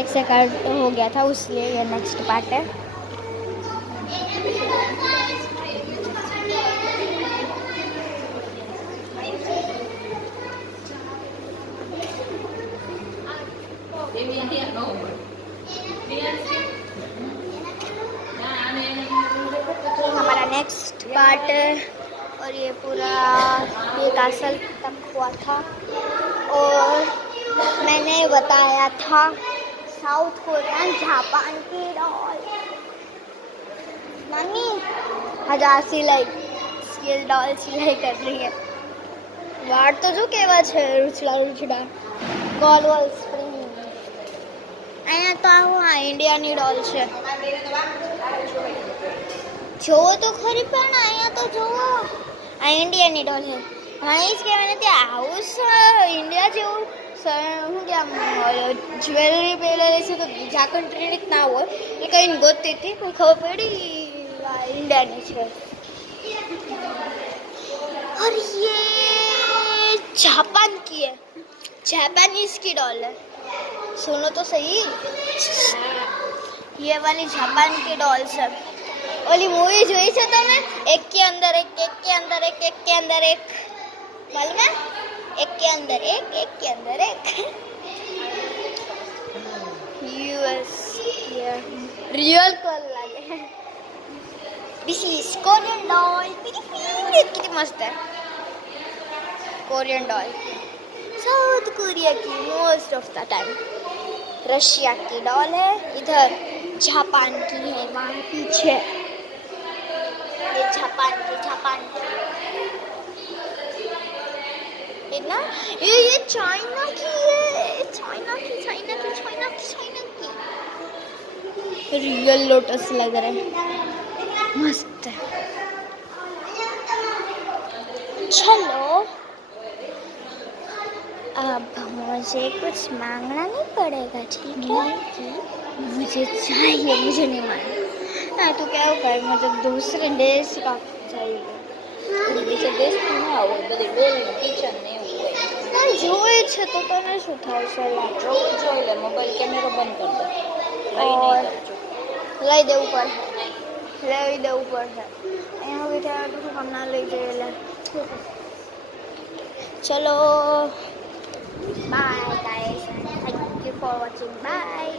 एक से कट हो गया था, उसलिए ये नेक्स्ट पार्ट है। हमारा नेक्स्ट पार्ट है और ये पूरा ये कासल तक हुआ था और मैंने बताया था साउथ कोरियन जापान की डॉल। मम्मी हजार सिलाई स्किल डॉल सिलाई कर रही है। वार तो जो केवा છે રૂચડા રૂચડા ગોલ વોલ સ્પ્રિંગ। અહીંયા તો આ ઇન્ડિયાની ડોલ છે, જોવો તો ખરી પણ અહીંયા તો જોવો આ ઇન્ડિયાની ડોલ છે। હા એ જ કહેવાય નથી આવું ઇન્ડિયા જેવું શું કે આમ જ્વેલરી પહેરેલી છે તો બીજા કન્ટ્રીની ના હોય એટલે કંઈ ગોતતી હતી પણ ખબર પડી આ ઇન્ડિયાની છે। और ये जापान की है, जापानीज की डॉल है। सुनो तो सही, ये वाली जापान की डॉल्स है। ओली मूवी જોઈ છે તમે? एक के अंदर एक, एक के अंदर एक, एक के अंदर एक, मालूम है? एक के अंदर एक, एक के अंदर एक। यूएस रियल कॉल लागे। This is Korean doll. मेरी फेवरेट, कितनी मस्त है कोरियन डॉल। साउथ कोरिया की most of the time, Russia की डॉल है, इधर जापान की है, वहाँ पीछे ये जापान की इतना ये चाइना की है, चाइना की रियल लोटस लग रहा है, मस्त है। चलो अब मुझे कुछ मांगना नहीं पड़ेगा, ठीक है? मुझे चाहिए, मुझे नहीं मांगना। हाँ तो क्या होगा, मुझे दूसरे देश का चाहिए। બીજા દેશથી ના આવો, બધી ડોલનું કિચન ને એવું હોય। ના જોઈ છે તો તને શું થાય છે? જોવું જોઈ લે, મોબાઈલ કેમેરો બંધ કરી દો, લઈ નહીં કરજો। લઈ દેવું પડશે, લઈ દેવું પડશે। અહીંયા હવે ત્યાં તો કામ ના લઈ જઈએ એટલે ચલો bye guys, thank you for watching, by.